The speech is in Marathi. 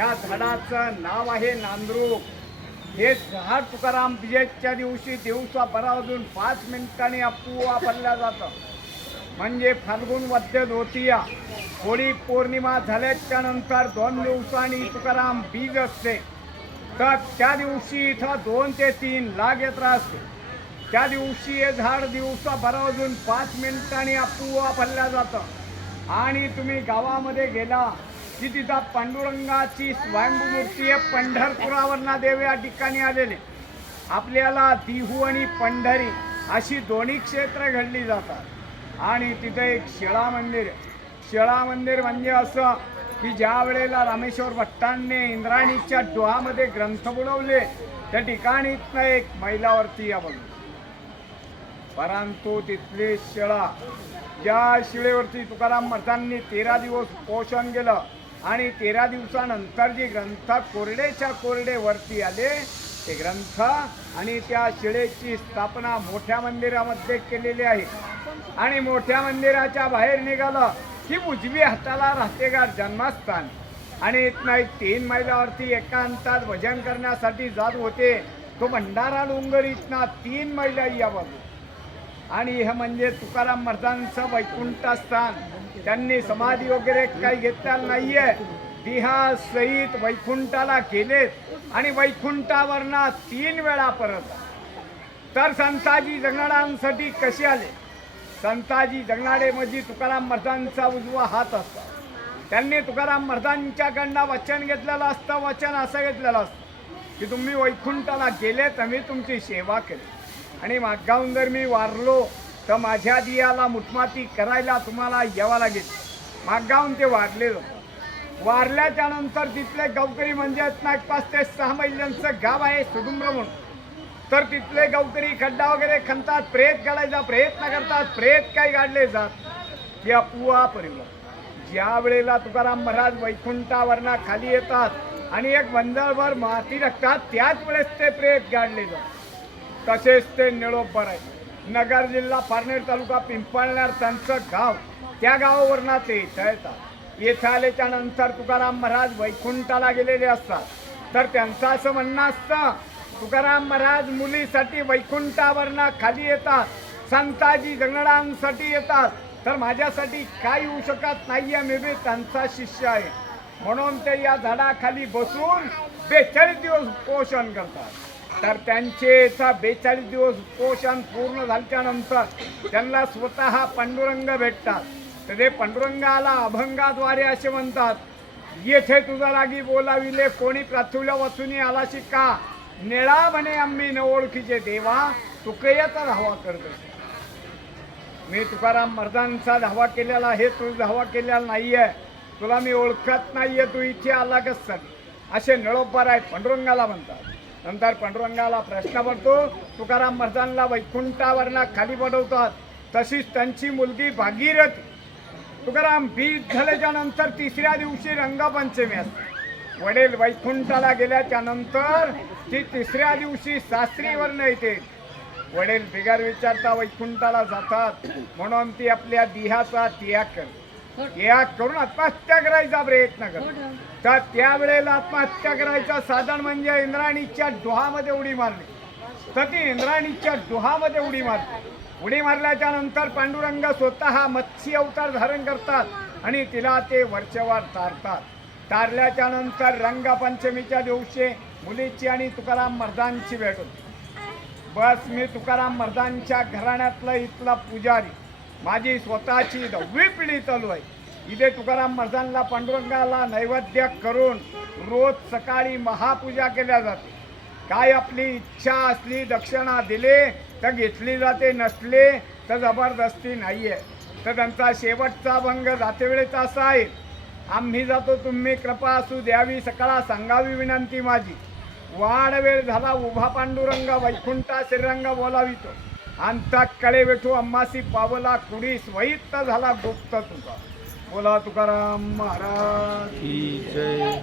या झाडाचं नाव आहे नांद्रू हे झाड तुकाराम बिजेच्या दिवशी दिवसा बरावजून पाच मिनिटांनी अपूवा वापरल्या जातं. म्हणजे फाल्गुन वद्य धोतिया. होळी पौर्णिमा झाल्याच्यानंतर दोन दिवसांनी तुकाराम बीज असते. तर त्या दिवशी इथं दोन ते तीन लाग येत असते. त्या दिवशी हे झाड दिवसा बरावजून पाच मिनिटांनी अपूवा वापरल्या जातं. आणि तुम्ही गावामध्ये गेला की तिथं पांडुरंगाची स्वयंभूमूर्ती आहे पंढरपुरावरना देव या ठिकाणी आलेले. आपल्याला दिहू आणि पंढरी अशी दोन्ही क्षेत्र घडली जातात. आणि तिथे एक शिळा मंदिर आहे. शिळा मंदिर म्हणजे असं की ज्या वेळेला रामेश्वर भट्टांनी इंद्राणीच्या डोहामध्ये ग्रंथ बुडवले त्या ठिकाणी एक महिलावरती या बघ. परंतु तिथली शिळा ज्या शिळेवरती तुकाराम महाराजांनी तेरा दिवस पोषण केलं आणि तेरा दिवसानंतर जे ग्रंथ कोरडेच्या कोरडे वरती आले ते ग्रंथ आणि त्या शिळेची स्थापना मोठ्या मंदिरामध्ये केलेली आहे. आणि मोठ्या मंदिराच्या बाहेर निघालं की उजवी हाताला राहते का जन्मस्थान. आणि नाही तीन मैलावरती एकांतात भजन करण्यासाठी जात होते. तो भंडारा डोंगर इथना तीन मैला या बाजू आणि हे म्हणजे तुकाराम महाराजांचं वैकुंठ स्थान. त्यांनी समाधी वगैरे काही घेतलेलं नाहीये. दिहा सहित वैकुंठाला गेलेत आणि वैकुंठावरना तीन वेळा परत तर संताजी जगणाऱ्यांसाठी कसे आले? संताजी जगणाडे म्हणजे तुकाराम महाराजांचा उजवा हात असतो. त्यांनी तुकाराम महाराजांच्याकडनं वचन घेतलेलं असतं वचन असं घेतलेलं असतं. की तुम्ही वैकुंठाला गेलेत आम्ही तुमची सेवा केली. आणि मागाहून जर मी वारलो तर माझ्या दियाला मुठमाती करायला तुम्हाला यावं लागेल. मागाहून ते वारले वारल्याच्या नंतर तिथले गावकरी म्हणजे ना पाच ते सहा महिन्यांचं गाव आहे सुडुंब्र म्हणून. तर तिथले गावकरी खड्डा वगैरे खणतात प्रेत काढायचा प्रयत्न करतात प्रेत काही काढले जात या पुवा परिवार ज्या वेळेला तुकाराम महाराज वैकुंठावरना खाली येतात आणि एक बंदरभर माती टाकतात त्याच वेळेस ते प्रेत गाडले जातात. तसेच ते निळोबर आहे. नगर जिल्हा पारनेर तालुका पिंपळणार त्यांचं गाव. त्या गावावरनं ते इथं येतात येथे आल्याच्यानंतर तुकाराम महाराज वैकुंठाला गेलेले असतात. तर त्यांचं असं म्हणणं असतं तुकाराम महाराज मुलीसाठी वैकुंठावरनं खाली येतात. संताजी गंगडांसाठी येतात. तर माझ्यासाठी काय येऊ शकत नाही आहे मी बी त्यांचा शिष्य आहे. म्हणून ते या झाडाखाली बसून बेचाळीस दिवस पोषण करतात. तर त्यांचे बेचाळीस दिवस पोषण पूर्ण झाल्यानंतर त्यांना स्वतः पांडुरंग भेटतात. तर ते पांडुरंगाला अभंगाद्वारे असे म्हणतात येथे तुझा लागी बोलाविले कोणी प्राथुल्या वाचून आलाशी का? निळा म्हणे आम्ही न ओळखीचे देवा तुकयाचा धावा करतो. मी तुकाराम मर्दांचा धावा केलेला आहे तू धावा केलेला नाहीये. तुला मी ओळखत नाहीये तू इथे आला कसं? असे नळोपार आहेत पांडुरंगाला म्हणतात. नंतर पांडुरंगाला प्रश्न पडतो तुकाराम महाराजांना वैकुंठावरना खाली पडवतात. तशीच त्यांची मुलगी भागीरथी. तुकाराम बीज झाल्याच्यानंतर तिसऱ्या दिवशी रंगपंचमी असते. वडील वैकुंठाला गेल्याच्यानंतर ती तिसऱ्या दिवशी सासरीवरनं येते. वडील बिगार विचारता वैकुंठाला जातात म्हणून ती आपल्या दिहाचा त्याग करते. त्याग करून आत्महत्या करायचा प्रयत्न कर तर त्यावेळेला आत्महत्या करायचं साधन म्हणजे इंद्राणीच्या डोहामध्ये उडी मारली. तर ती इंद्राणीच्या डोहामध्ये उडी मारली. उडी मारल्याच्या नंतर पांडुरंग स्वतः मत्स्य अवतार धारण करतात आणि तिला ते वरचेवर तारतात. तारल्याच्या नंतर रंगपंचमीच्या दिवशी मुलीची आणि तुकाराम महाराजांची भेट होती. बस मी तुकाराम महाराजांच्या घराण्यातला इथला पुजारी. माझी स्वतःची दहावी पिढी चालू आहे. इथे तुकाराम महाराजांना पांडुरंगाला नैवेद्य करून रोज सकाळी महापूजा केल्या जाते. काय आपली इच्छा असली दक्षिणा दिले तर घेतली जाते नसले तर जबरदस्ती नाही आहे तर त्यांचा शेवटचा भंग जातेवेळेचा असा आहे. आम्ही जातो तुम्ही कृपा असू द्यावी सकाळ सांगावी विनंती माझी. वाढ वेळ झाला उभा पांडुरंग वैकुंठा श्रीरंग बोलावितो अंता कडे वेठू अम्मासी पावला कुडीस वैत झाला गुप्त तुका. बोला तुकाराम महाराज. की जय.